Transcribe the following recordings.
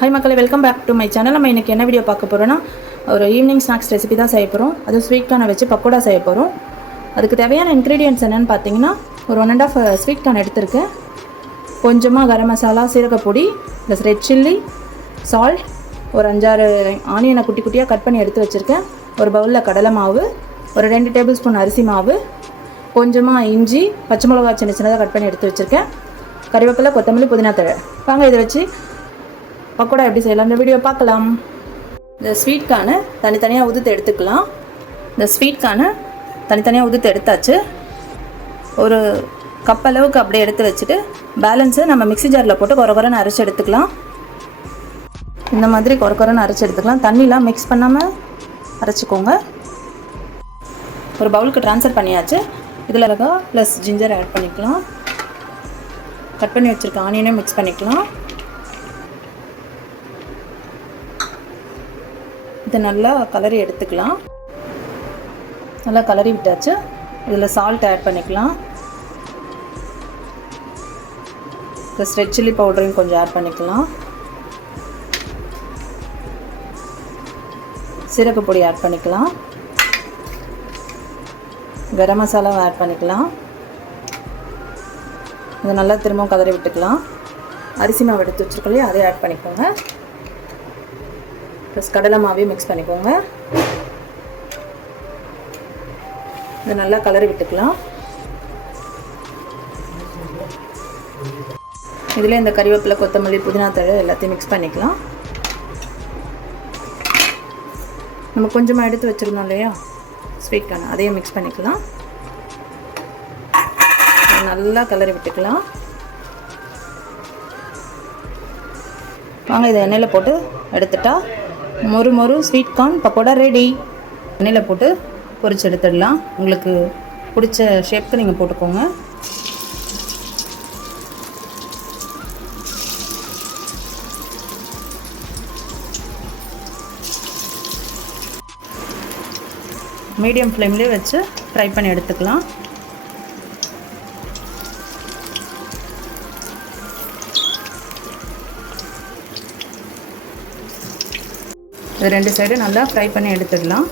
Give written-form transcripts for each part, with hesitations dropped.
Hi மக்களே, welcome back to my channel. நம்ம இன்றைக்கி என்ன வீடியோ பார்க்க போகிறோன்னா, ஒரு ஈவினிங் ஸ்நாக்ஸ் ரெசிபி தான் செய்ய போகிறோம். அதுவும் ஸ்வீட் கார்னை வச்சு பக்கோடா செய்ய போகிறோம். அதுக்கு தேவையான இன்க்ரீடியன்ட்ஸ் என்னென்னு பார்த்தீங்கன்னா, ஒரு 1.5 ஸ்வீட் கார்ன் எடுத்திருக்கேன். கொஞ்சமாக கரம் மசாலா, சீரகப்பொடி, ப்ளஸ் ரெட் சில்லி, சால்ட், ஒரு 5-6 ஆனியனை குட்டி குட்டியாக கட் பண்ணி எடுத்து வச்சுருக்கேன். ஒரு பவுலில் கடலை மாவு, ஒரு 2 டேபிள் ஸ்பூன் அரிசி மாவு, கொஞ்சமாக இஞ்சி, பச்சை மிளகா சின்ன சின்னதாக கட் பண்ணி எடுத்து வச்சுருக்கேன். கறிவேப்பிலை, கொத்தமல்லி, புதினா தழை. வாங்க இதை வச்சு பக்கோடா எப்படி செய்யலாம் இந்த வீடியோ பார்க்கலாம். இந்த ஸ்வீட் கார்னை தனித்தனியாக உதுத்து எடுத்துக்கலாம். இந்த ஸ்வீட் கார்னை தனித்தனியாக உதுத்து எடுத்தாச்சு. ஒரு கப் அளவுக்கு அப்படியே எடுத்து வச்சுட்டு பேலன்ஸு நம்ம மிக்ஸி ஜாரில் போட்டு கொரன்னு அரைச்சி எடுத்துக்கலாம். இந்த மாதிரி கொரன்னு அரைச்சி எடுத்துக்கலாம். தண்ணிலாம் மிக்ஸ் பண்ணாமல் அரைச்சிக்கோங்க. ஒரு பவுலுக்கு ட்ரான்ஸ்ஃபர் பண்ணியாச்சு. இதில் ரகா ப்ளஸ் ஜிஞ்சர் ஆட் பண்ணிக்கலாம். கட் பண்ணி வச்சுருக்க ஆனியனையும் மிக்ஸ் பண்ணிக்கலாம். இதை நல்லா கலரி எடுத்துக்கலாம். நல்லா கலரி விட்டாச்சு. இதில் சால்ட் ஆட் பண்ணிக்கலாம். ப்ளஸ் ரெட் சில்லி பவுடரையும் கொஞ்சம் ஆட் பண்ணிக்கலாம். சீரகப்பொடி ஆட் பண்ணிக்கலாம். கரம் மசாலாவும் ஆட் பண்ணிக்கலாம். இதை நல்லா திரும்பவும் கலரி விட்டுக்கலாம். அரிசி மாவு எடுத்து வச்சுருக்கோம், அதை ஆட் பண்ணிக்கோங்க. ப்ளஸ் கடலை மாவையும் மிக்ஸ் பண்ணிக்கோங்க. இதை நல்லா கலரி விட்டுக்கலாம். இதில் இந்த கறிவேப்பிலை, கொத்தமல்லி, புதினா தழை எல்லாத்தையும் மிக்ஸ் பண்ணிக்கலாம். நம்ம கொஞ்சமாக எடுத்து வச்சுருந்தோம் இல்லையா ஸ்வீட் கார்ன், அதையும் மிக்ஸ் பண்ணிக்கலாம். நல்லா கலரி விட்டுக்கலாம். வாங்க இதை எண்ணெயில் போட்டு எடுத்துட்டா மொறு ஸ்வீட் கார்ன் பக்கோடா ரெடி. எண்ணெயில் போட்டு பொரிச்சு எடுத்துடலாம். உங்களுக்கு பிடிச்ச ஷேப்க்கு நீங்கள் போட்டுக்கோங்க. மீடியம் ஃப்ளேம்லேயே வச்சு ஃப்ரை பண்ணி எடுத்துக்கலாம். ரெண்டு சைடு நல்லா ஃப்ரை பண்ணி எடுத்துடலாம்.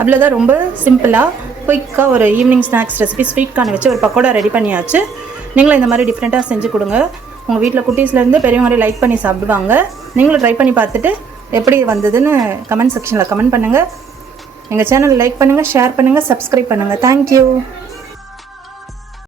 அவ்வளோதான், ரொம்ப சிம்பிளாக குயிக்காக ஒரு ஈவினிங் ஸ்நாக்ஸ் ரெசிபி ஸ்வீட் கார்னை வச்சு ஒரு பக்கோடா ரெடி பண்ணியாச்சு. நீங்களும் இந்த மாதிரி டிஃப்ரெண்ட்டாக செஞ்சு கொடுங்க. உங்கள் வீட்டில் குட்டீஸ்லேருந்து பெரியவங்களே லைக் பண்ணி சாப்பிடுவாங்க. நீங்களும் ட்ரை பண்ணி பார்த்துட்டு எப்படி வந்ததுன்னு கமெண்ட் செக்ஷனில் கமெண்ட் பண்ணுங்கள். எங்கள் சேனல் லைக் பண்ணுங்கள், ஷேர் பண்ணுங்கள், சப்ஸ்கிரைப் பண்ணுங்கள். தேங்க்யூ.